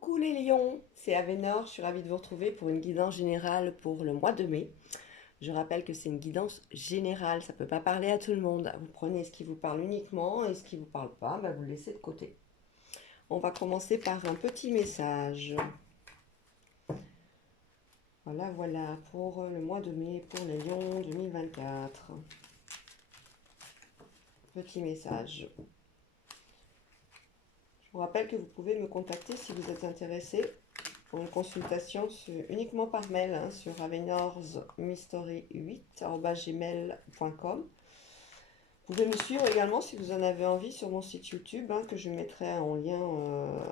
Coucou les lions, c'est Avénor, je suis ravie de vous retrouver pour une guidance générale pour le mois de mai. Je rappelle que c'est une guidance générale, ça ne peut pas parler à tout le monde. Vous prenez ce qui vous parle uniquement et ce qui ne vous parle pas, vous le laissez de côté. On va commencer par un petit message. Voilà, voilà, pour le mois de mai, pour les lions 2024. Petit message. Je vous rappelle que vous pouvez me contacter si vous êtes intéressé pour une consultation uniquement par mail sur avenormystery8@gmail.com. Vous pouvez me suivre également si vous en avez envie sur mon site YouTube que je mettrai en lien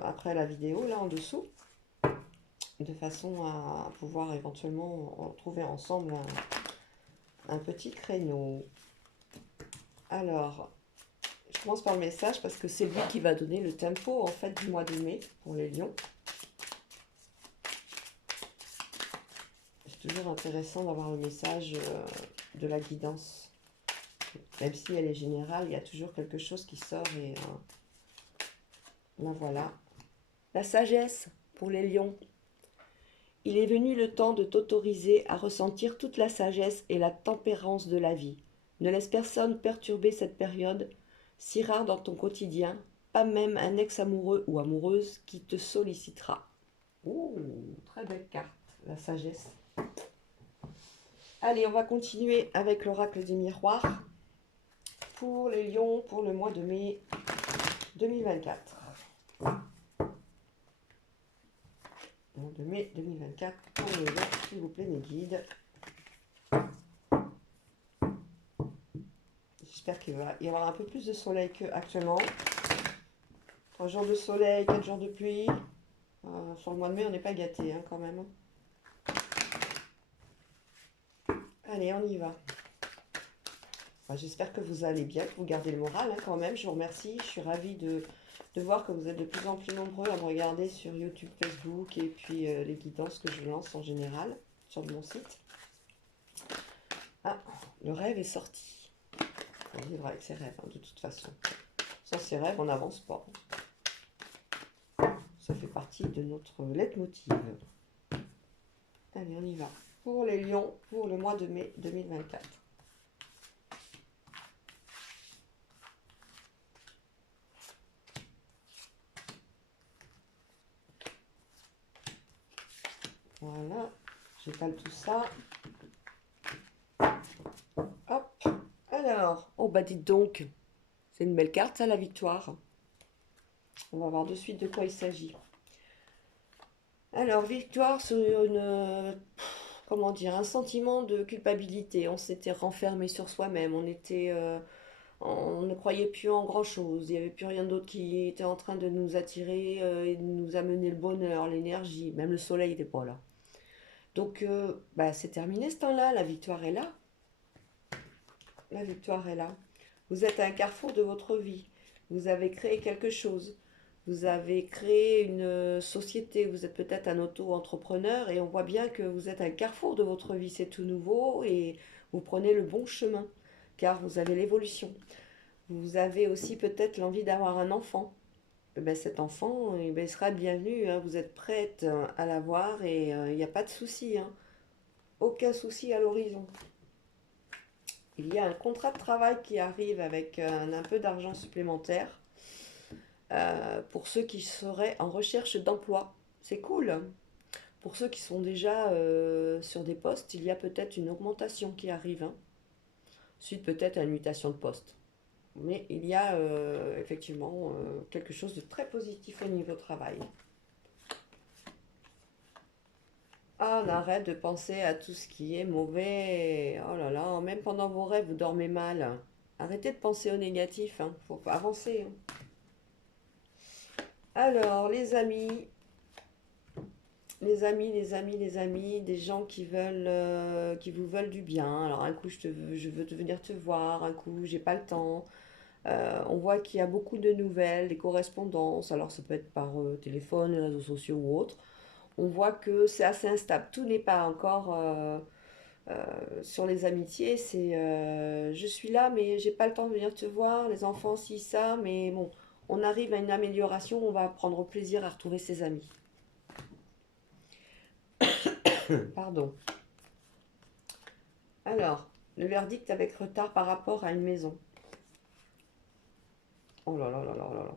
après la vidéo là en dessous, de façon à pouvoir éventuellement trouver ensemble un petit créneau. Alors, je commence par le message parce que c'est lui qui va donner le tempo en fait du mois de mai pour les lions. C'est toujours intéressant d'avoir le message de la guidance. Même si elle est générale, il y a toujours quelque chose qui sort et ben voilà. La sagesse pour les lions. Il est venu le temps de t'autoriser à ressentir toute la sagesse et la tempérance de la vie. Ne laisse personne perturber cette période, si rare dans ton quotidien, pas même un ex-amoureux ou amoureuse qui te sollicitera. Ouh, très belle carte, la sagesse. Allez, on va continuer avec l'oracle des miroirs pour les lions pour le mois de mai 2024. Mois de mai 2024 pour les lions, s'il vous plaît, mes guides. J'espère qu'il va y avoir un peu plus de soleil qu'actuellement. 3 jours de soleil, 4 jours de pluie. Sur le mois de mai, on n'est pas gâté quand même. Allez, on y va. J'espère que vous allez bien, que vous gardez le moral quand même. Je vous remercie. Je suis ravie de voir que vous êtes de plus en plus nombreux à me regarder sur YouTube, Facebook et puis les guidances que je lance en général sur mon site. Ah, le rêve est sorti. On vivra avec ses rêves de toute façon. Sans ses rêves, on n'avance pas. Ça fait partie de notre leitmotiv. Allez, on y va. Pour les lions, pour le mois de mai 2024. Voilà, j'étale tout ça. Hop, alors, oh bah dites donc, c'est une belle carte ça, la victoire. On va voir de suite de quoi il s'agit. Alors, victoire sur comment dire, un sentiment de culpabilité. On s'était renfermé sur soi-même, on ne croyait plus en grand-chose. Il n'y avait plus rien d'autre qui était en train de nous attirer et de nous amener le bonheur, l'énergie. Même le soleil n'était pas là. Donc, c'est terminé ce temps-là. La victoire est là. La victoire est là. Vous êtes à un carrefour de votre vie. Vous avez créé quelque chose. Vous avez créé une société. Vous êtes peut-être un auto-entrepreneur et on voit bien que vous êtes à un carrefour de votre vie. C'est tout nouveau et vous prenez le bon chemin car vous avez l'évolution. Vous avez aussi peut-être l'envie d'avoir un enfant. Cet enfant, il sera bienvenu. Vous êtes prête à l'avoir et il n'y a pas de souci. Aucun souci à l'horizon. Il y a un contrat de travail qui arrive avec un peu d'argent supplémentaire pour ceux qui seraient en recherche d'emploi. C'est cool. Pour ceux qui sont déjà sur des postes, il y a peut-être une augmentation qui arrive. Suite peut-être à une mutation de poste. Mais il y a effectivement quelque chose de très positif au niveau travail. Ah, on arrête de penser à tout ce qui est mauvais. Oh là là, même pendant vos rêves, vous dormez mal. Arrêtez de penser au négatif, faut avancer. Alors, les amis, des gens qui vous veulent du bien. Alors, un coup, je veux venir te voir, un coup, j'ai pas le temps. On voit qu'il y a beaucoup de nouvelles, des correspondances. Alors, ça peut être par téléphone, les réseaux sociaux ou autres. On voit que c'est assez instable. Tout n'est pas encore sur les amitiés. C'est je suis là, mais j'ai pas le temps de venir te voir. Les enfants, si ça, mais bon, on arrive à une amélioration. On va prendre plaisir à retrouver ses amis. Pardon. Alors, le verdict avec retard par rapport à une maison. Oh là là là là là là.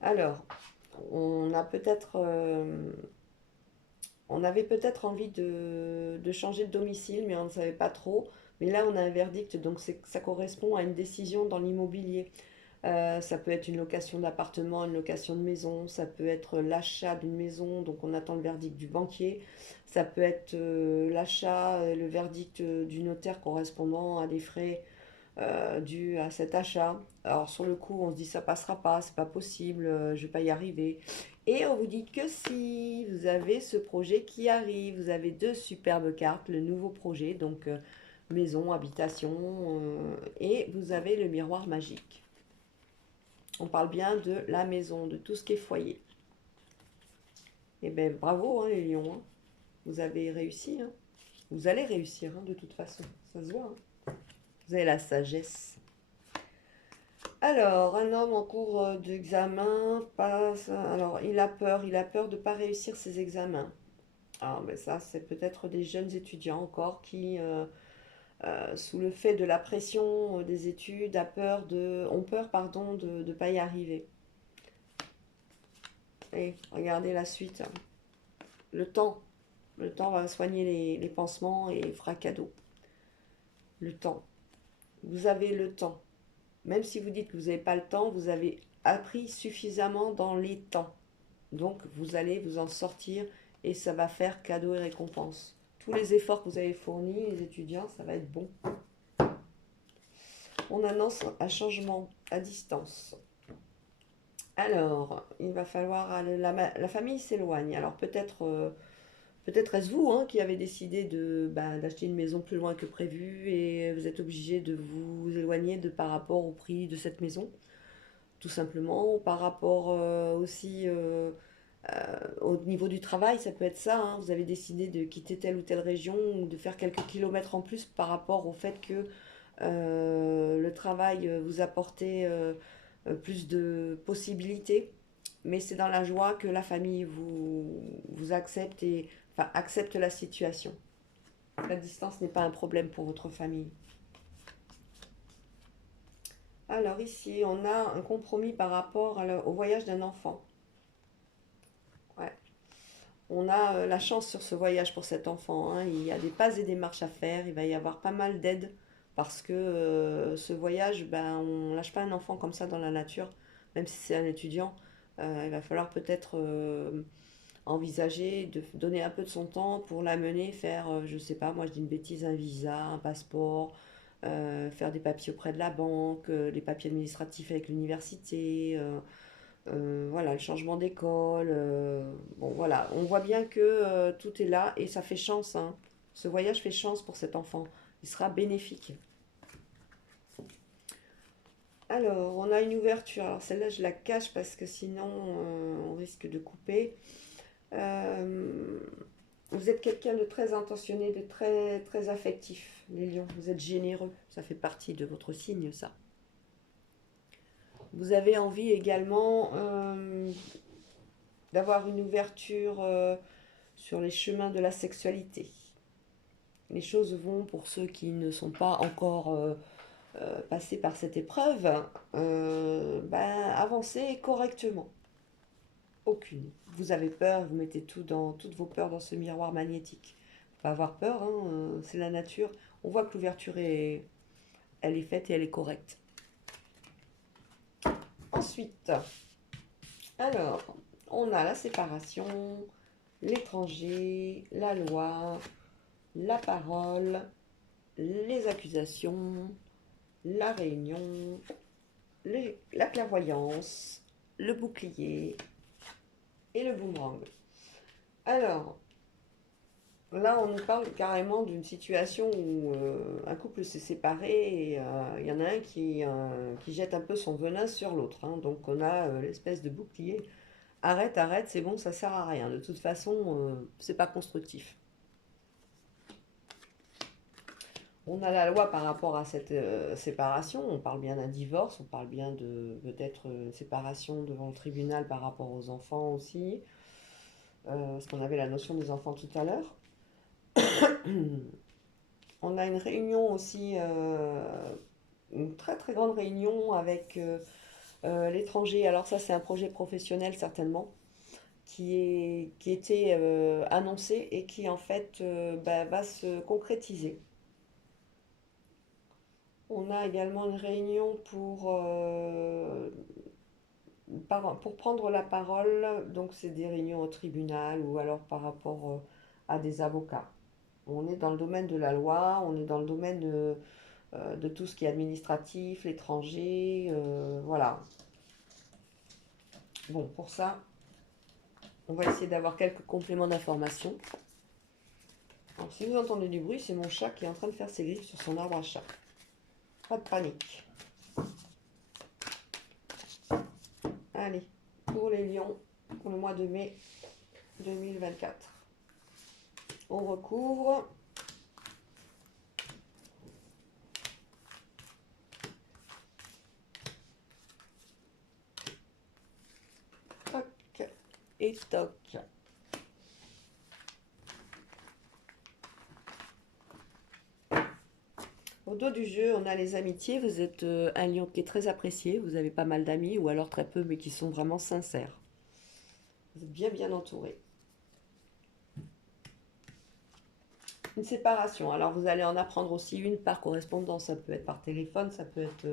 Alors, on a peut-être, on avait peut-être envie de changer de domicile, mais on ne savait pas trop. Mais là, on a un verdict, donc ça correspond à une décision dans l'immobilier. Ça peut être une location d'appartement, une location de maison, ça peut être l'achat d'une maison, donc on attend le verdict du banquier. Ça peut être l'achat, le verdict du notaire correspondant à des frais dus à cet achat. Alors sur le coup, on se dit ça passera pas, c'est pas possible, je vais pas y arriver. Et on vous dit que si vous avez ce projet qui arrive, vous avez deux superbes cartes, le nouveau projet, donc maison, habitation, et vous avez le miroir magique. On parle bien de la maison, de tout ce qui est foyer. Et bien bravo hein, les lions, hein. Vous avez réussi, hein. Vous allez réussir hein, de toute façon, ça se voit, hein. Vous avez la sagesse. Alors, un homme en cours d'examen passe. Alors, il a peur de ne pas réussir ses examens. Ah, ben ça, c'est peut-être des jeunes étudiants encore qui, sous le fait de la pression des études, ont peur, pardon, de ne pas y arriver. Et regardez la suite. Le temps. Le temps va soigner les pansements et fera cadeau. Le temps. Vous avez le temps. Même si vous dites que vous n'avez pas le temps, vous avez appris suffisamment dans les temps. Donc vous allez vous en sortir et ça va faire cadeau et récompense. Tous les efforts que vous avez fournis, les étudiants, ça va être bon. On annonce un changement à distance. Alors, il va falloir... La famille s'éloigne. Alors peut-être est-ce vous hein, qui avez décidé d'acheter une maison plus loin que prévu et vous êtes obligé de vous éloigner par rapport au prix de cette maison, tout simplement, ou par rapport aussi au niveau du travail, ça peut être ça, hein. Vous avez décidé de quitter telle ou telle région ou de faire quelques kilomètres en plus par rapport au fait que le travail vous apportait plus de possibilités. Mais c'est dans la joie que la famille vous accepte et enfin, accepte la situation. La distance n'est pas un problème pour votre famille. Alors ici, on a un compromis par rapport au voyage d'un enfant. Ouais. On a la chance sur ce voyage pour cet enfant, hein. Il y a des pas et des marches à faire. Il va y avoir pas mal d'aide parce que ce voyage, ben, on lâche pas un enfant comme ça dans la nature, même si c'est un étudiant. Il va falloir peut-être envisager de donner un peu de son temps pour l'amener faire, je sais pas, moi je dis une bêtise, un visa, un passeport, faire des papiers auprès de la banque, les papiers administratifs avec l'université. Voilà, le changement d'école. Bon, voilà, on voit bien que tout est là et ça fait chance, hein. Ce voyage fait chance pour cet enfant. Il sera bénéfique. Alors, on a une ouverture. Alors, celle-là, je la cache parce que sinon, on risque de couper. Euh, Vous êtes quelqu'un de très intentionné, de très, très affectif, les lions. Vous êtes généreux. Ça fait partie de votre signe, ça. Vous avez envie également d'avoir une ouverture sur les chemins de la sexualité. Les choses vont, pour ceux qui ne sont pas encore passés par cette épreuve, avancer correctement. Aucune. Vous avez peur, vous mettez toutes vos peurs dans ce miroir magnétique. Faut pas avoir peur, hein, c'est la nature. On voit que l'ouverture elle est faite et elle est correcte. Ensuite, alors, on a la séparation, l'étranger, la loi, la parole, les accusations, la réunion, la clairvoyance, le bouclier et le boomerang. Alors, là, on nous parle carrément d'une situation où un couple s'est séparé et il y en a un qui jette un peu son venin sur l'autre, hein. Donc, on a l'espèce de bouclier. Arrête, arrête, c'est bon, ça sert à rien. De toute façon, c'est pas constructif. On a la loi par rapport à cette séparation. On parle bien d'un divorce, on parle bien de peut-être une séparation devant le tribunal par rapport aux enfants aussi. parce qu'on avait la notion des enfants tout à l'heure. On a une réunion aussi, une très très grande réunion avec l'étranger. Alors ça, c'est un projet professionnel certainement, qui était annoncé et qui en fait bah, va se concrétiser. On a également une réunion pour prendre la parole. Donc c'est des réunions au tribunal ou alors par rapport à des avocats. On est dans le domaine de la loi, on est dans le domaine de tout ce qui est administratif, l'étranger, voilà. Bon, pour ça, on va essayer d'avoir quelques compléments d'information. Alors, si vous entendez du bruit, c'est mon chat qui est en train de faire ses griffes sur son arbre à chat. Pas de panique. Allez, pour les lions, pour le mois de mai 2024. On recouvre. Toc et toc. Au dos du jeu, on a les amitiés. Vous êtes un lion qui est très apprécié. Vous avez pas mal d'amis, ou alors très peu, mais qui sont vraiment sincères. Vous êtes bien bien entouré. Une séparation. Alors vous allez en apprendre aussi une par correspondance. Ça peut être par téléphone, ça peut être,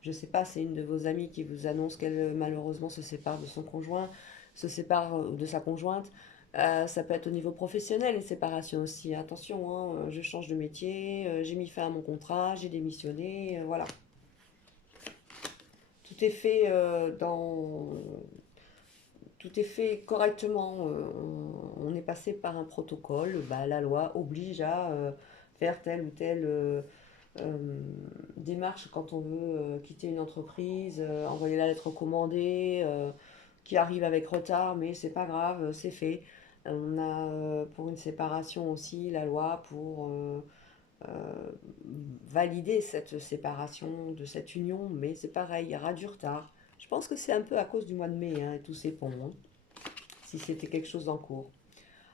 je ne sais pas, c'est une de vos amies qui vous annonce qu'elle malheureusement se sépare de son conjoint, se sépare de sa conjointe. Ça peut être au niveau professionnel, une séparation aussi. Attention, hein, je change de métier, j'ai mis fin à mon contrat, j'ai démissionné, voilà. Tout est fait tout est fait correctement. On est passé par un protocole. Bah, la loi oblige à faire telle ou telle euh, démarche quand on veut quitter une entreprise, envoyer la lettre recommandée, qui arrive avec retard, mais c'est pas grave, c'est fait. On a pour une séparation aussi la loi pour euh, valider cette séparation de cette union, mais c'est pareil, il y aura du retard. Je pense que c'est un peu à cause du mois de mai hein, et tous ces ponts, hein, si c'était quelque chose en cours.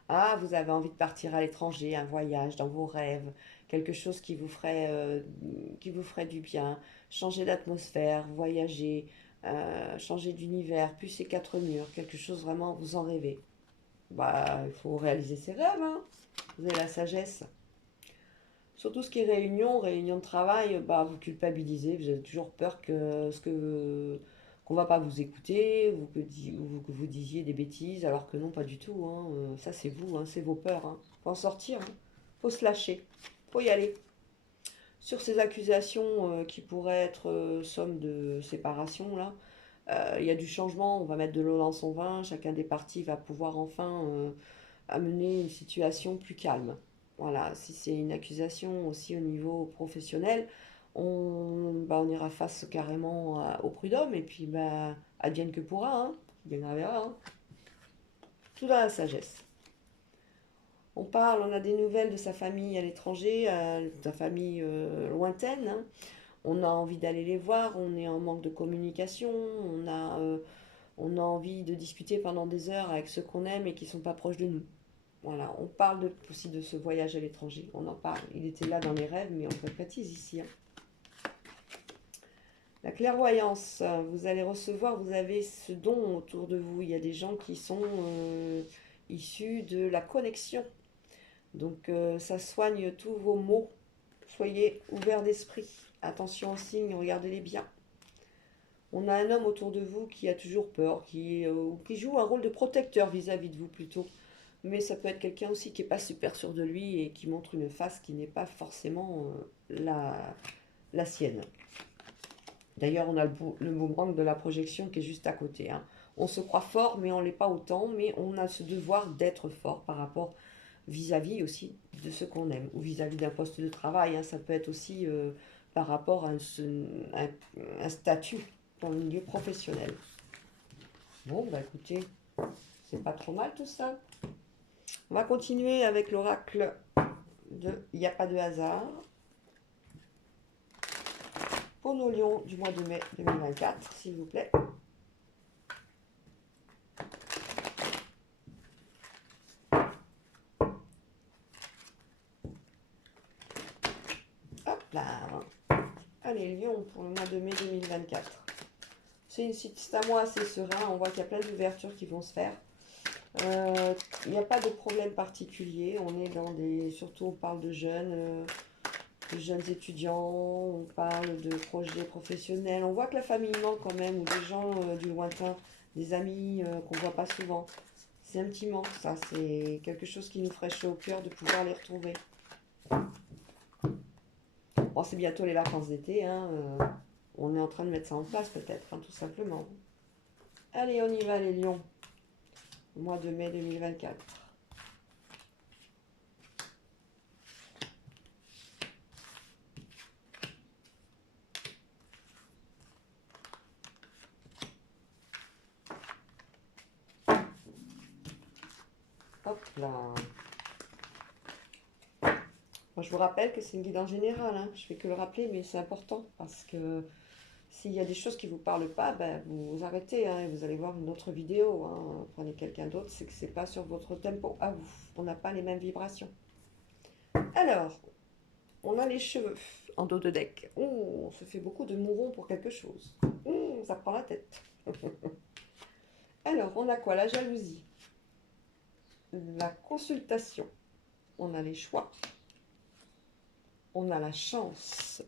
Ah, vous avez envie de partir à l'étranger, un voyage dans vos rêves, quelque chose qui vous ferait du bien, changer d'atmosphère, voyager, changer d'univers, plus ces quatre murs, quelque chose vraiment, vous en rêvez. Bah, il faut réaliser ses rêves, hein. Vous avez la sagesse. Surtout ce qui est réunion, réunion de travail, bah, vous culpabilisez, vous avez toujours peur qu'on va pas vous écouter ou que vous disiez des bêtises, alors que non, pas du tout, hein. Ça, c'est vous, hein, c'est vos peurs, hein. Faut en sortir, hein. Faut se lâcher, faut y aller. Sur ces accusations qui pourraient être somme de séparation, là, il y a du changement, on va mettre de l'eau dans son vin, chacun des partis va pouvoir enfin amener une situation plus calme. Voilà, si c'est une accusation aussi au niveau professionnel, on ira face carrément au prud'homme et puis bah, advienne que pourra, hein. Bien verra, hein. Tout dans la sagesse. On parle, on a des nouvelles de sa famille à l'étranger, de sa famille lointaine, hein. On a envie d'aller les voir, on est en manque de communication, on a envie de discuter pendant des heures avec ceux qu'on aime et qui ne sont pas proches de nous. Voilà, on parle aussi de ce voyage à l'étranger. On en parle. Il était là dans les rêves, mais on le concrétise ici, hein. La clairvoyance, vous allez recevoir, vous avez ce don autour de vous. Il y a des gens qui sont issus de la connexion. Donc ça soigne tous vos maux. Soyez ouverts d'esprit. Attention aux signes, regardez-les bien. On a un homme autour de vous qui a toujours peur, qui joue un rôle de protecteur vis-à-vis de vous plutôt. Mais ça peut être quelqu'un aussi qui n'est pas super sûr de lui et qui montre une face qui n'est pas forcément la sienne. D'ailleurs, on a le boomerang de la projection qui est juste à côté, hein. On se croit fort, mais on ne l'est pas autant, mais on a ce devoir d'être fort par rapport vis-à-vis aussi de ce qu'on aime, ou vis-à-vis d'un poste de travail, hein. Ça peut être aussi par rapport à un statut dans le milieu professionnel. Bon, bah écoutez, c'est pas trop mal tout ça. On va continuer avec l'oracle de Il n'y a pas de hasard pour nos lions du mois de mai 2024, s'il vous plaît. plein. Allez, Lion, pour le mois de mai 2024. C'est un mois assez serein. On voit qu'il y a plein d'ouvertures qui vont se faire. Il n'y a pas de problème particulier. On est dans des... Surtout, on parle de jeunes étudiants. On parle de projets professionnels. On voit que la famille manque quand même. Ou des gens du lointain. Des amis qu'on ne voit pas souvent. C'est un petit manque, ça. C'est quelque chose qui nous ferait chaud au cœur de pouvoir les retrouver. Bon, c'est bientôt les vacances d'été, hein. On est en train de mettre ça en place peut-être, hein, tout simplement. Allez, on y va les lions. Au mois de mai 2024. Hop là. Moi, je vous rappelle que c'est une guidance générale, hein. Je fais que le rappeler, mais c'est important parce que s'il y a des choses qui ne vous parlent pas, ben, vous arrêtez, hein, et vous allez voir une autre vidéo, hein. Prenez quelqu'un d'autre, c'est que c'est pas sur votre tempo à vous. On n'a pas les mêmes vibrations. Alors, on a les cheveux en dos de deck. Oh, on se fait beaucoup de mourons pour quelque chose. Ça prend la tête. Alors, on a quoi? La jalousie, la consultation, on a les choix, on a la chance,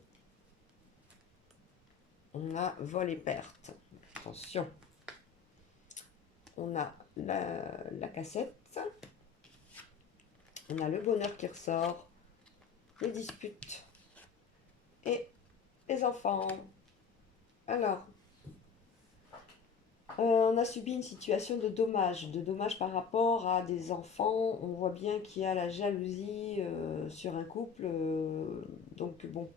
on a vol et perte. Attention. On a la cassette, on a le bonheur qui ressort, les disputes et les enfants. Alors, on a subi une situation de dommage par rapport à des enfants. On voit bien qu'il y a la jalousie sur un couple. Donc bon,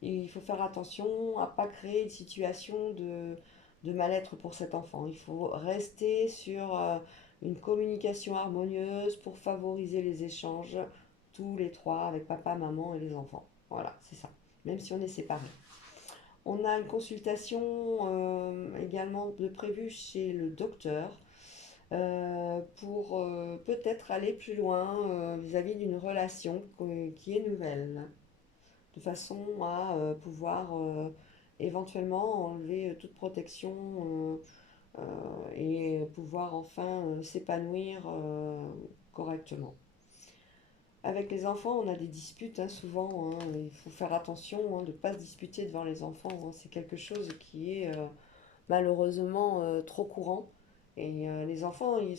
il faut faire attention à ne pas créer une situation de mal-être pour cet enfant. Il faut rester sur une communication harmonieuse pour favoriser les échanges, tous les trois, avec papa, maman et les enfants. Voilà, c'est ça. Même si on est séparés. On a une consultation également de prévue chez le docteur pour peut-être aller plus loin vis-à-vis d'une relation qui est nouvelle, de façon à pouvoir éventuellement enlever toute protection et pouvoir enfin s'épanouir correctement. Avec les enfants, on a des disputes, hein, souvent, hein. Il faut faire attention, hein, de ne pas se disputer devant les enfants, hein. C'est quelque chose qui est malheureusement trop courant. Et les enfants, ils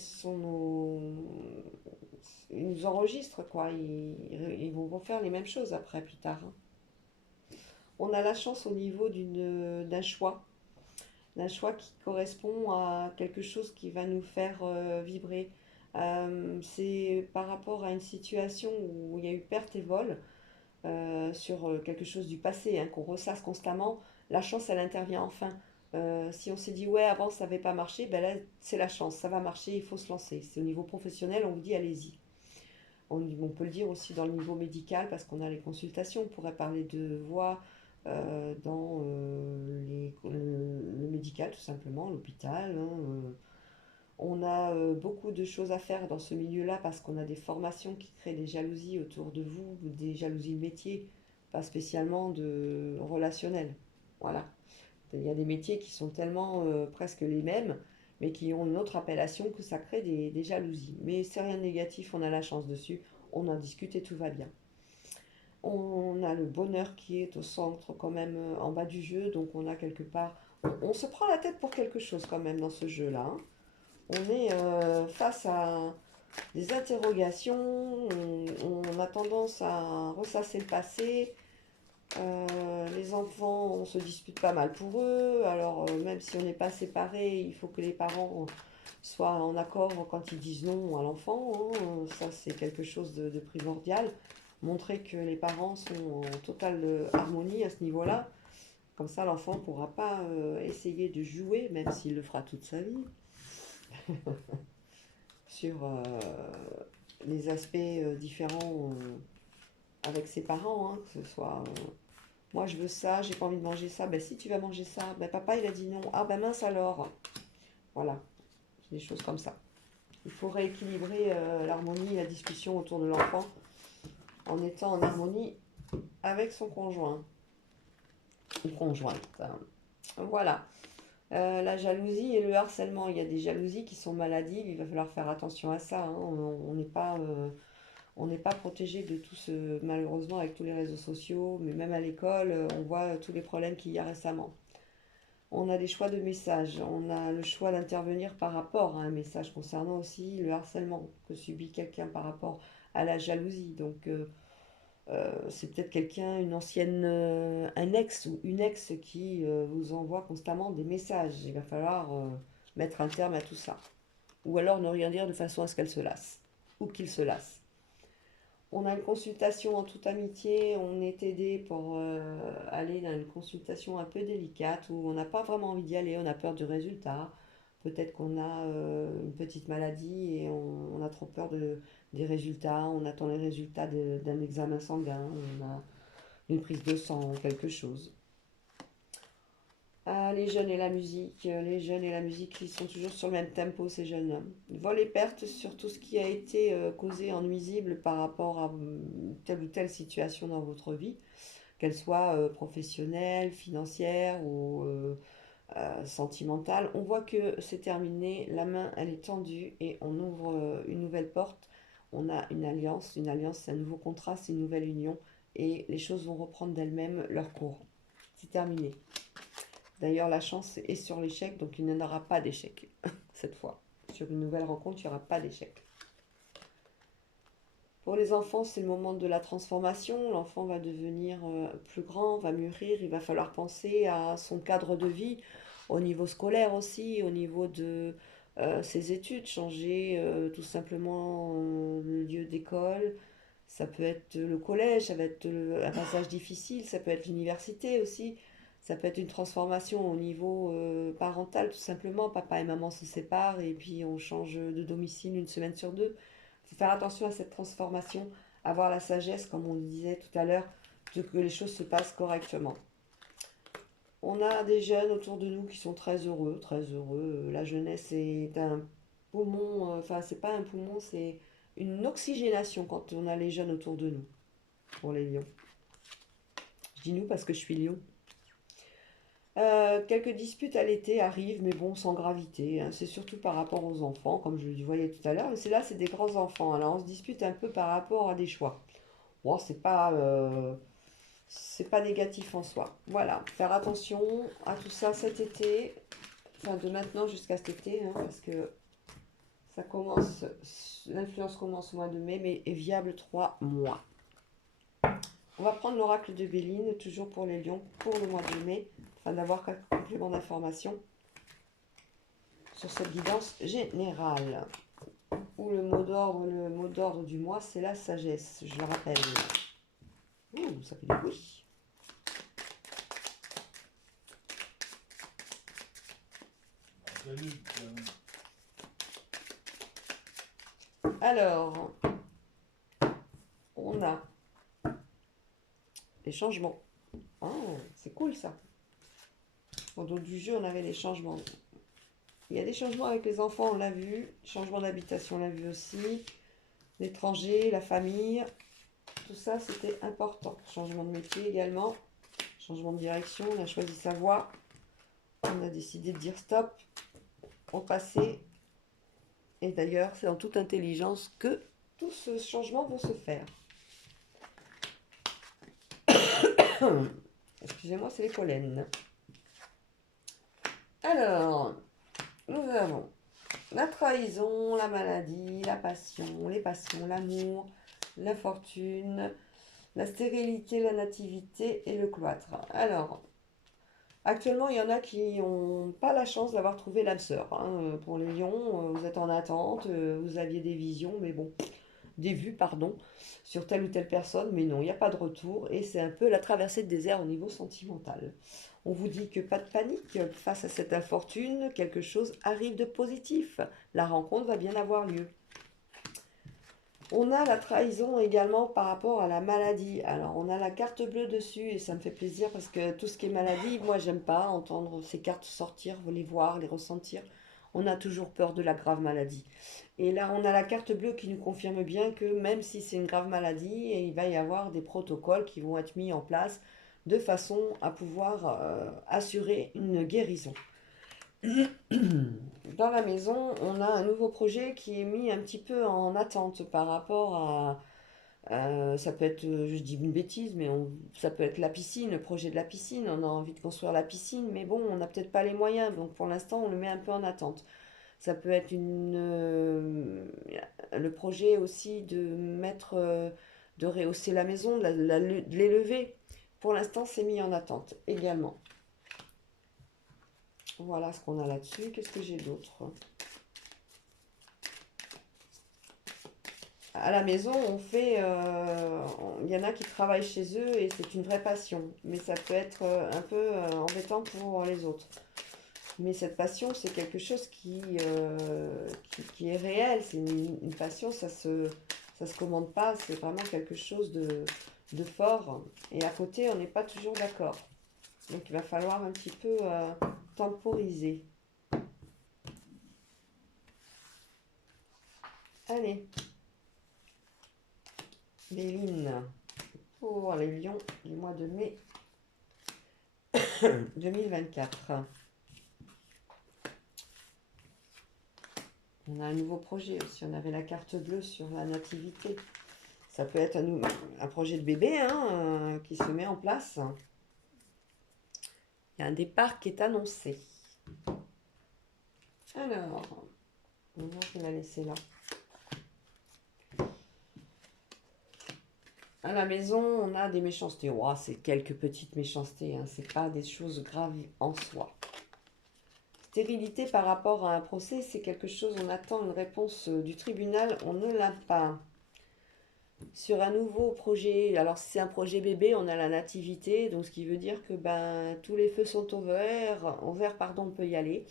nous enregistrent, quoi. Ils vont faire les mêmes choses après, plus tard, hein. On a la chance au niveau d'un choix qui correspond à quelque chose qui va nous faire vibrer. C'est par rapport à une situation où il y a eu perte et vol sur quelque chose du passé, hein, qu'on ressasse constamment. La chance, elle intervient enfin. Si on s'est dit ouais avant ça n'avait pas marché, ben là c'est la chance, ça va marcher, il faut se lancer. C'est au niveau professionnel, on vous dit allez-y. On peut le dire aussi dans le niveau médical parce qu'on a les consultations, on pourrait parler de voix dans le médical tout simplement, l'hôpital, hein. On a beaucoup de choses à faire dans ce milieu-là parce qu'on a des formations qui créent des jalousies autour de vous, des jalousies de métier, pas spécialement de relationnel. Voilà. Il y a des métiers qui sont tellement presque les mêmes, mais qui ont une autre appellation que ça crée des jalousies. Mais c'est rien de négatif, on a la chance dessus, on en discute et tout va bien. On a le bonheur qui est au centre quand même en bas du jeu, donc on a quelque part... On se prend la tête pour quelque chose quand même dans ce jeu-là, hein. On est face à des interrogations, on a tendance à ressasser le passé. Les enfants, on se dispute pas mal pour eux. Alors, même si on n'est pas séparés, il faut que les parents soient en accord quand ils disent non à l'enfant, hein. Ça, c'est quelque chose de primordial. Montrer que les parents sont en totale harmonie à ce niveau-là. Comme ça, l'enfant ne pourra pas essayer de jouer, même s'il le fera toute sa vie, sur les aspects différents avec ses parents, hein, que ce soit moi je veux ça, j'ai pas envie de manger ça, ben si tu vas manger ça, ben papa il a dit non, ah ben mince alors, voilà, des choses comme ça. Il faut rééquilibrer l'harmonie, la discussion autour de l'enfant en étant en harmonie avec son conjoint ou conjointe. Voilà. La jalousie et le harcèlement. Il y a des jalousies qui sont maladives, il va falloir faire attention à ça, hein. On n'est pas protégé de tout ce, malheureusement, avec tous les réseaux sociaux, mais même à l'école, on voit tous les problèmes qu'il y a récemment. On a des choix de messages, on a le choix d'intervenir par rapport à un message concernant aussi le harcèlement que subit quelqu'un par rapport à la jalousie. Donc, c'est peut-être quelqu'un, une ancienne, un ex ou une ex qui vous envoie constamment des messages. Il va falloir mettre un terme à tout ça. Ou alors ne rien dire de façon à ce qu'elle se lasse. Ou qu'il se lasse. On a une consultation en toute amitié, on est aidé pour aller dans une consultation un peu délicate où on n'a pas vraiment envie d'y aller, on a peur du résultat. Peut-être qu'on a une petite maladie et on a trop peur des résultats, on attend les résultats d'un examen sanguin, on a une prise de sang, quelque chose. Ah, les jeunes et la musique, les jeunes et la musique, ils sont toujours sur le même tempo, ces jeunes. Vol et perte sur tout ce qui a été causé en nuisible par rapport à telle ou telle situation dans votre vie, qu'elle soit professionnelle, financière ou sentimentale. On voit que c'est terminé, la main elle est tendue et on ouvre une nouvelle porte. On a une alliance c'est un nouveau contrat, c'est une nouvelle union et les choses vont reprendre d'elles-mêmes leur cours. C'est terminé. D'ailleurs, la chance est sur l'échec, donc il n'y en aura pas d'échec cette fois. Sur une nouvelle rencontre, il n'y aura pas d'échec. Pour les enfants, c'est le moment de la transformation. L'enfant va devenir plus grand, va mûrir. Il va falloir penser à son cadre de vie, au niveau scolaire aussi, au niveau de ses études, changer tout simplement le lieu d'école. Ça peut être le collège, ça va être un passage difficile, ça peut être l'université aussi. Ça peut être une transformation au niveau parental, tout simplement. Papa et maman se séparent et puis on change de domicile une semaine sur deux. Il faut faire attention à cette transformation, avoir la sagesse, comme on le disait tout à l'heure, de que les choses se passent correctement. On a des jeunes autour de nous qui sont très heureux, très heureux. La jeunesse est un poumon, enfin c'est pas un poumon, c'est une oxygénation quand on a les jeunes autour de nous, pour les lions. Je dis nous parce que je suis lion. Quelques disputes à l'été arrivent, mais bon, sans gravité, hein. C'est surtout par rapport aux enfants, comme je le voyais tout à l'heure. Mais c'est des grands enfants. Alors on se dispute un peu par rapport à des choix. Bon, c'est pas négatif en soi. Voilà, faire attention à tout ça cet été, enfin de maintenant jusqu'à cet été, hein, parce que ça commence, l'influence commence au mois de mai, mais est viable 3 mois. On va prendre l'oracle de Béline, toujours pour les lions, pour le mois de mai, afin d'avoir quelques compléments d'information sur cette guidance générale. Ou le mot d'ordre du mois, c'est la sagesse, je le rappelle. Ouh, ça fait du bruit. Alors, on a les changements. Ah, c'est cool ça. Au dos du jeu, on avait les changements. Il y a des changements avec les enfants, on l'a vu. Changement d'habitation, on l'a vu aussi. L'étranger, la famille. Tout ça, c'était important. Changement de métier également. Changement de direction, on a choisi sa voie. On a décidé de dire stop. On passait. Et d'ailleurs, c'est en toute intelligence que tout ce changement va se faire. Excusez-moi, c'est les pollens. Alors, nous avons la trahison, la maladie, la passion, les passions, l'amour, la fortune, la stérilité, la nativité et le cloître. Alors, actuellement, il y en a qui n'ont pas la chance d'avoir trouvé l'âme sœur, hein. Pour les lions, vous êtes en attente, vous aviez des visions, mais bon, des vues, pardon, sur telle ou telle personne, mais non, il n'y a pas de retour, et c'est un peu la traversée de désert au niveau sentimental. On vous dit que pas de panique, face à cette infortune, quelque chose arrive de positif. La rencontre va bien avoir lieu. On a la trahison également par rapport à la maladie. Alors, on a la carte bleue dessus et ça me fait plaisir parce que tout ce qui est maladie, moi, j'aime pas entendre ces cartes sortir, les voir, les ressentir. on a toujours peur de la grave maladie. Et là, on a la carte bleue qui nous confirme bien que même si c'est une grave maladie, il va y avoir des protocoles qui vont être mis en place de façon à pouvoir assurer une guérison. Dans la maison, on a un nouveau projet qui est mis un petit peu en attente par rapport à... ça peut être, je dis une bêtise, mais ça peut être la piscine, le projet de la piscine. On a envie de construire la piscine, mais bon, on n'a peut-être pas les moyens. Donc pour l'instant, on le met un peu en attente. Ça peut être le projet aussi de mettre, de rehausser la maison, de l'élever. Pour l'instant, c'est mis en attente également. Voilà ce qu'on a là-dessus. Qu'est-ce que j'ai d'autre? À la maison, il y en a qui travaillent chez eux et c'est une vraie passion. Mais ça peut être un peu embêtant pour les autres. Mais cette passion, c'est quelque chose qui est réel. C'est une passion, ça se commande pas. C'est vraiment quelque chose de fort. Et à côté, on n'est pas toujours d'accord. Donc il va falloir un petit peu temporiser. Allez, Béline, pour les lions du mois de mai 2024. On a un nouveau projet aussi. On avait la carte bleue sur la nativité. Ça peut être un projet de bébé qui se met en place. Il y a un départ qui est annoncé. Alors, je vais la laisser là. À la maison, on a des méchancetés. Oh, c'est quelques petites méchancetés. C'est pas des choses graves en soi. Stérilité par rapport à un procès, c'est quelque chose, on attend une réponse du tribunal, on ne l'a pas. Sur un nouveau projet, alors si c'est un projet bébé, on a la nativité, donc ce qui veut dire que tous les feux sont au vert, pardon, on peut y aller.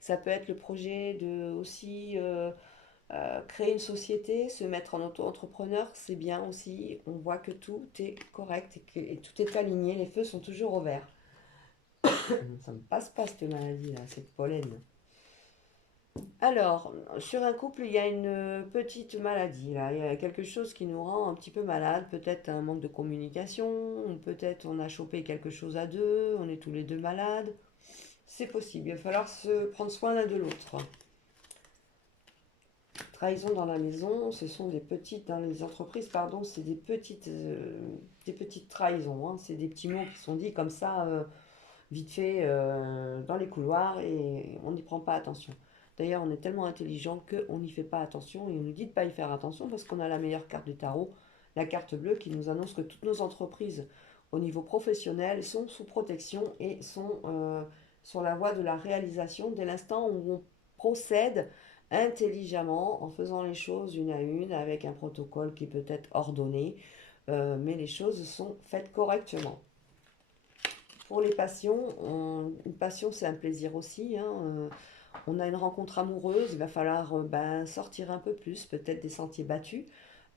Ça peut être le projet de aussi créer une société, se mettre en auto-entrepreneur, c'est bien aussi. On voit que tout est correct et tout est aligné, les feux sont toujours au vert. Ça me passe pas cette maladie là, cette pollen. Alors, sur un couple, il y a une petite maladie là. Il y a quelque chose qui nous rend un petit peu malade. Peut-être un manque de communication, ou peut-être on a chopé quelque chose à deux, on est tous les deux malades. C'est possible. Il va falloir se prendre soin l'un de l'autre. Trahison dans la maison, ce sont des petites, dans les entreprises, pardon, c'est des petites trahisons. C'est des petits mots qui sont dits comme ça, vite fait, dans les couloirs et on n'y prend pas attention. D'ailleurs, on est tellement intelligent qu'on n'y fait pas attention et on nous dit de ne pas y faire attention parce qu'on a la meilleure carte du tarot, la carte bleue, qui nous annonce que toutes nos entreprises au niveau professionnel sont sous protection et sont sur la voie de la réalisation dès l'instant où on procède intelligemment en faisant les choses une à une avec un protocole qui peut être ordonné, mais les choses sont faites correctement. Pour les passions, une passion c'est un plaisir aussi. On a une rencontre amoureuse, il va falloir sortir un peu plus, peut-être des sentiers battus.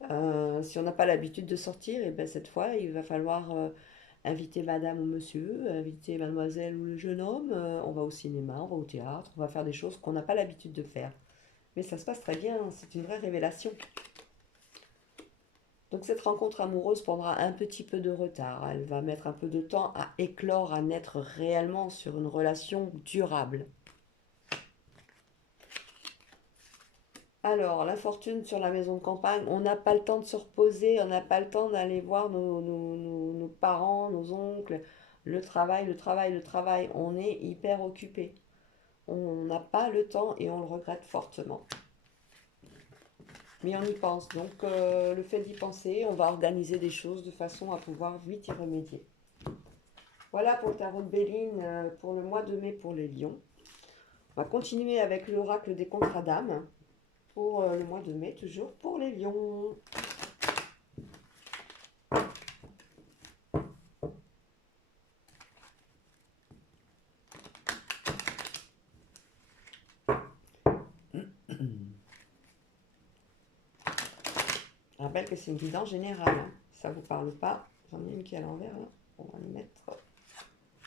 Si on n'a pas l'habitude de sortir, et ben, cette fois il va falloir inviter madame ou monsieur, inviter mademoiselle ou le jeune homme. On va au cinéma, on va au théâtre, on va faire des choses qu'on n'a pas l'habitude de faire. Mais ça se passe très bien, c'est une vraie révélation. Donc cette rencontre amoureuse prendra un petit peu de retard. Elle va mettre un peu de temps à éclore, à naître réellement sur une relation durable. Alors, l'infortune sur la maison de campagne, on n'a pas le temps de se reposer, on n'a pas le temps d'aller voir nos parents, nos oncles. Le travail, le travail, le travail, on est hyper occupé. On n'a pas le temps et on le regrette fortement. Mais on y pense, donc le fait d'y penser, on va organiser des choses de façon à pouvoir vite y remédier. Voilà pour le tarot de Béline pour le mois de mai pour les lions. On va continuer avec l'oracle des contrats d'âme pour le mois de mai, toujours pour les lions. Je rappelle que c'est une guidance générale. Si ça ne vous parle pas, j'en ai une qui est à l'envers là. On va les mettre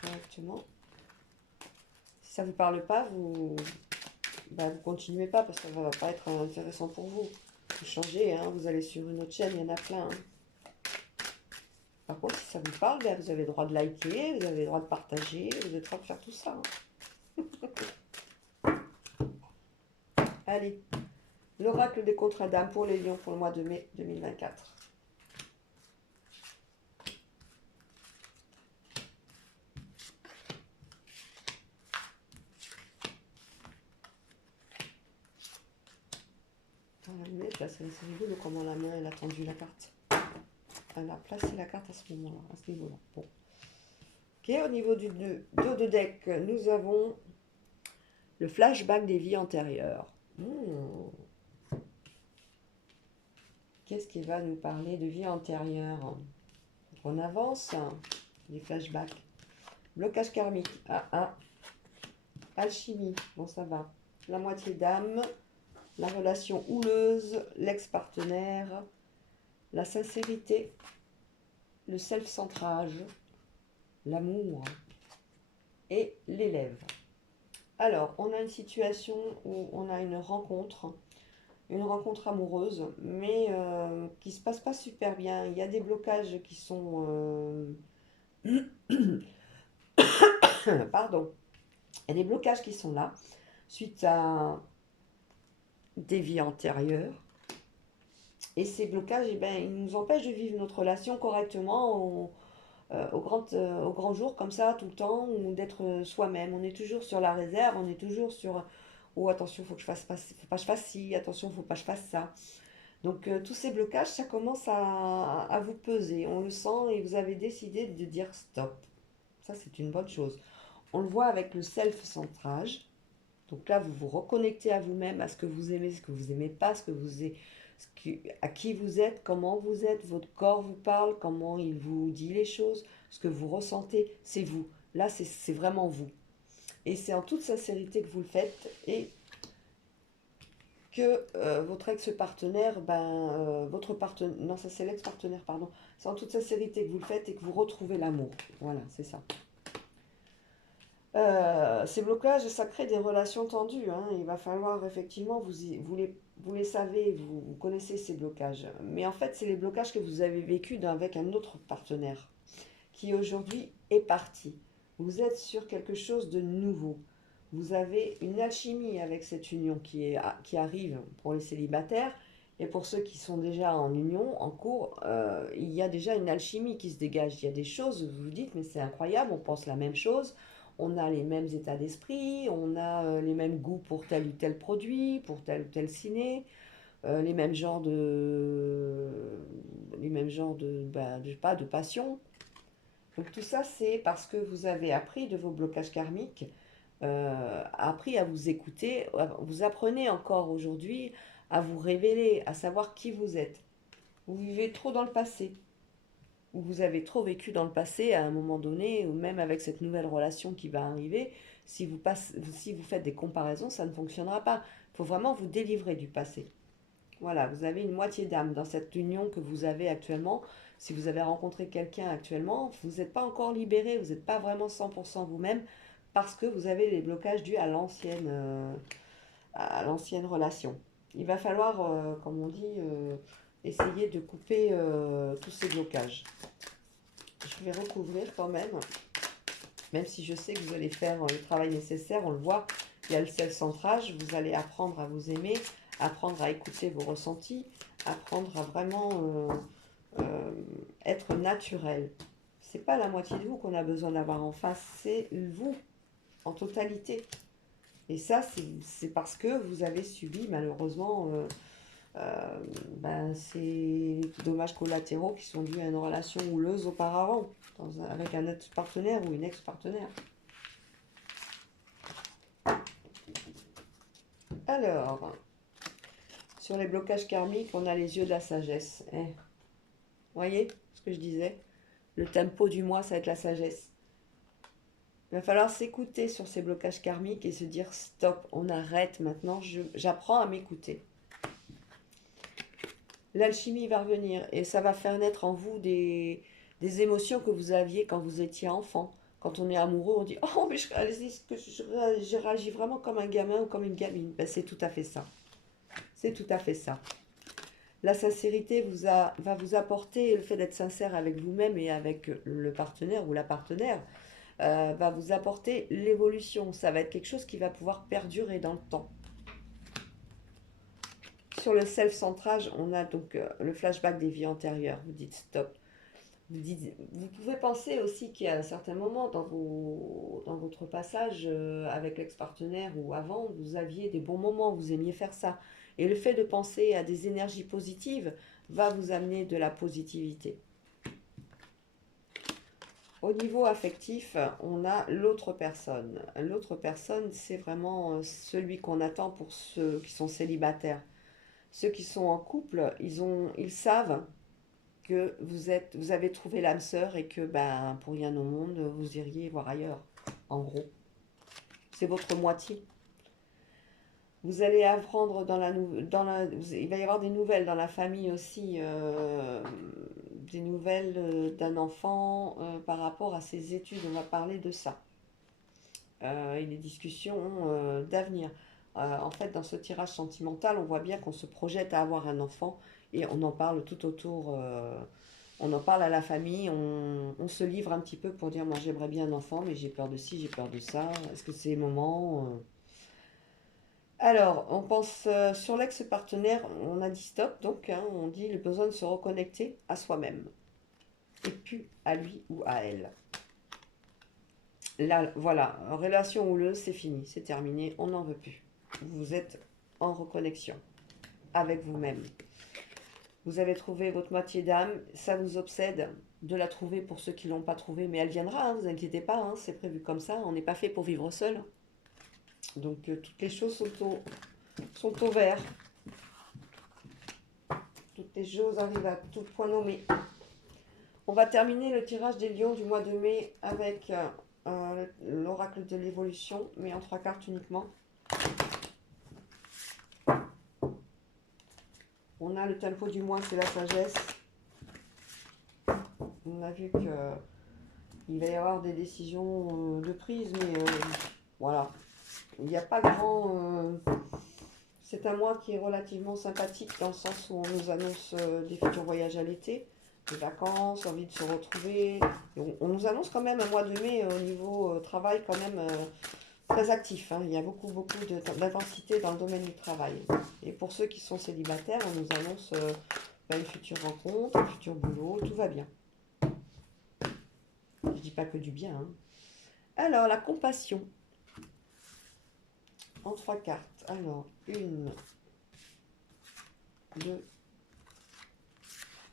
directement. Si ça ne vous parle pas, vous bah, vous continuez pas parce que ça va pas être intéressant pour vous. Vous changez, hein, vous allez sur une autre chaîne, il y en a plein, hein. Par contre, si ça vous parle, bah, vous avez le droit de liker, vous avez le droit de partager, vous avez le droit de faire tout ça, hein. Allez, l'oracle des contrats d'âme pour les lions pour le mois de mai 2024. La lunette, là, c'est rigolo comment la main, elle a tendu la carte. Elle a placé la carte à ce moment-là, à ce niveau-là. Bon. Ok, au niveau du dos de deck, nous avons le flashback des vies antérieures. Qu'est-ce qui va nous parler de vie antérieure? On avance, les flashbacks. Blocage karmique, alchimie, bon ça va. La moitié d'âme, la relation houleuse, l'ex-partenaire, la sincérité, le self-centrage, l'amour et l'élève. Alors, on a une situation où on a une rencontre amoureuse, mais qui se passe pas super bien. Il y a des blocages qui sont... Pardon. Il y a des blocages qui sont là, suite à des vies antérieures. Et ces blocages, eh ben, ils nous empêchent de vivre notre relation correctement au grand jour, comme ça, tout le temps, ou d'être soi-même. On est toujours sur la réserve, on est toujours sur oh, attention, faut pas que je fasse ci, attention, faut pas que je fasse ça. Donc, tous ces blocages, ça commence à vous peser. On le sent et vous avez décidé de dire stop. Ça, c'est une bonne chose. On le voit avec le self-centrage. Donc là, vous vous reconnectez à vous-même, à ce que vous aimez, ce que vous n'aimez pas, à qui vous êtes, comment vous êtes, votre corps vous parle, comment il vous dit les choses, ce que vous ressentez, c'est vous. Là, c'est vraiment vous. Et c'est en toute sincérité que vous le faites et que votre ex-partenaire, votre partenaire, non, ça c'est l'ex-partenaire, pardon, c'est en toute sincérité que vous le faites et que vous retrouvez l'amour. Voilà, c'est ça. Ces blocages, ça crée des relations tendues, hein. Il va falloir effectivement, vous les savez, vous connaissez ces blocages. Mais en fait, c'est les blocages que vous avez vécus avec un autre partenaire qui aujourd'hui est parti. Vous êtes sur quelque chose de nouveau. Vous avez une alchimie avec cette union qui arrive pour les célibataires. Et pour ceux qui sont déjà en union, en cours, il y a déjà une alchimie qui se dégage. Il y a des choses, vous vous dites, mais c'est incroyable, on pense la même chose, on a les mêmes états d'esprit, on a les mêmes goûts pour tel ou tel produit, pour tel ou tel ciné, les mêmes genres je sais pas, de passion. Donc tout ça, c'est parce que vous avez appris de vos blocages karmiques, appris à vous écouter, vous apprenez encore aujourd'hui à vous révéler, à savoir qui vous êtes. Vous vivez trop dans le passé, ou vous avez trop vécu dans le passé à un moment donné, ou même avec cette nouvelle relation qui va arriver, si vous faites des comparaisons, ça ne fonctionnera pas. Il faut vraiment vous délivrer du passé. Voilà, vous avez une moitié d'âme dans cette union que vous avez actuellement. Si vous avez rencontré quelqu'un actuellement, vous n'êtes pas encore libéré, vous n'êtes pas vraiment 100% vous-même parce que vous avez les blocages dus à l'ancienne relation. Il va falloir, comme on dit, essayer de couper tous ces blocages. Je vais recouvrir quand même si je sais que vous allez faire le travail nécessaire, on le voit, il y a le self-centrage, vous allez apprendre à vous aimer, apprendre à écouter vos ressentis, apprendre à vraiment être naturel. C'est pas la moitié de vous qu'on a besoin d'avoir en face, c'est vous en totalité. Et ça, c'est parce que vous avez subi malheureusement ces dommages collatéraux qui sont dus à une relation houleuse auparavant, avec un ex-partenaire ou une ex-partenaire. Alors, sur les blocages karmiques, on a les yeux de la sagesse. Vous voyez ce que je disais? Le tempo du mois, ça va être la sagesse. Il va falloir s'écouter sur ces blocages karmiques et se dire stop, on arrête maintenant, j'apprends à m'écouter. L'alchimie va revenir et ça va faire naître en vous des émotions que vous aviez quand vous étiez enfant. Quand on est amoureux, on dit oh, mais je réalise que je réagis vraiment comme un gamin ou comme une gamine. Ben, c'est tout à fait ça. C'est tout à fait ça. La sincérité va vous apporter, le fait d'être sincère avec vous-même et avec le partenaire ou la partenaire, va vous apporter l'évolution. Ça va être quelque chose qui va pouvoir perdurer dans le temps. Sur le self-centrage, on a donc le flashback des vies antérieures. Vous dites stop. Vous pouvez penser aussi qu'il y a un certain moment dans votre passage avec l'ex-partenaire ou avant, vous aviez des bons moments, vous aimiez faire ça. Et le fait de penser à des énergies positives va vous amener de la positivité. Au niveau affectif, on a l'autre personne. L'autre personne, c'est vraiment celui qu'on attend pour ceux qui sont célibataires. Ceux qui sont en couple, ils savent que vous avez trouvé l'âme sœur et que ben, pour rien au monde, vous iriez voir ailleurs. En gros, c'est votre moitié. Vous allez apprendre il va y avoir des nouvelles dans la famille aussi, des nouvelles d'un enfant par rapport à ses études. On va parler de ça. Et des discussions d'avenir. En fait, dans ce tirage sentimental, on voit bien qu'on se projette à avoir un enfant et on en parle tout autour. On en parle à la famille, on se livre un petit peu pour dire moi j'aimerais bien un enfant, mais j'ai peur de ci, j'ai peur de ça. Est-ce que c'est le moment Alors, on pense sur l'ex-partenaire, on a dit stop, donc hein, on dit le besoin de se reconnecter à soi-même et plus à lui ou à elle. Là, voilà, relation houleuse, c'est fini, c'est terminé, on n'en veut plus. Vous êtes en reconnexion avec vous-même. Vous avez trouvé votre moitié d'âme, ça vous obsède de la trouver pour ceux qui ne l'ont pas trouvée, mais elle viendra, hein, vous inquiétez pas, hein, c'est prévu comme ça, on n'est pas fait pour vivre seul. Donc toutes les choses sont au vert, toutes les choses arrivent à tout point nommé. On va terminer le tirage des lions du mois de mai avec l'oracle de l'évolution, mais en 3 cartes uniquement. On a le tempo du mois, c'est la sagesse. On a vu que il va y avoir des décisions de prise, mais voilà. Il n'y a pas grand... c'est un mois qui est relativement sympathique dans le sens où on nous annonce des futurs voyages à l'été, des vacances, envie de se retrouver. On nous annonce quand même un mois de mai au niveau travail quand même très actif. Hein. Il y a beaucoup d'intensité dans le domaine du travail. Et pour ceux qui sont célibataires, on nous annonce une future rencontre, un futur boulot, tout va bien. Je dis pas que du bien. Hein. Alors, la compassion. En 3 cartes. Alors, 1, 2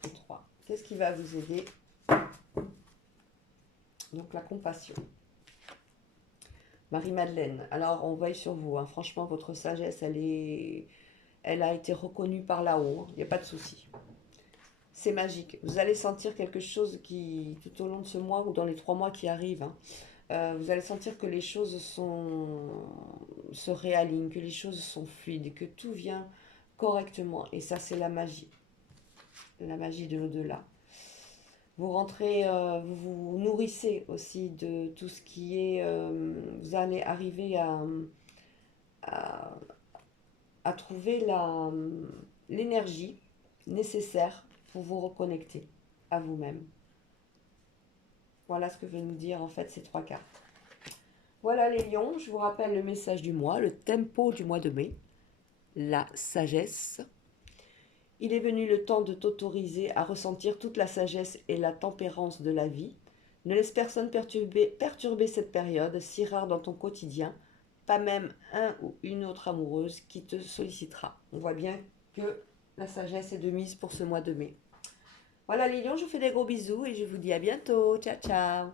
et 3. Qu'est-ce qui va vous aider? Donc, la compassion. Marie-Madeleine, alors on veille sur vous. Hein. Franchement, votre sagesse, elle a été reconnue par là-haut. Il n'y a pas de souci. C'est magique. Vous allez sentir quelque chose qui, tout au long de ce mois ou dans les 3 mois qui arrivent, hein, vous allez sentir que les choses se réalignent, que les choses sont fluides, que tout vient correctement. Et ça, c'est la magie de l'au-delà. Vous rentrez, vous vous nourrissez aussi de tout ce qui est... vous allez arriver à, à trouver l'énergie nécessaire pour vous reconnecter à vous-même. Voilà ce que veut nous dire en fait ces 3 cartes. Voilà les lions, je vous rappelle le message du mois, le tempo du mois de mai, la sagesse. Il est venu le temps de t'autoriser à ressentir toute la sagesse et la tempérance de la vie. Ne laisse personne perturber cette période si rare dans ton quotidien, pas même un ou une autre amoureuse qui te sollicitera. On voit bien que la sagesse est de mise pour ce mois de mai. Voilà les lions, je vous fais des gros bisous et je vous dis à bientôt. Ciao, ciao.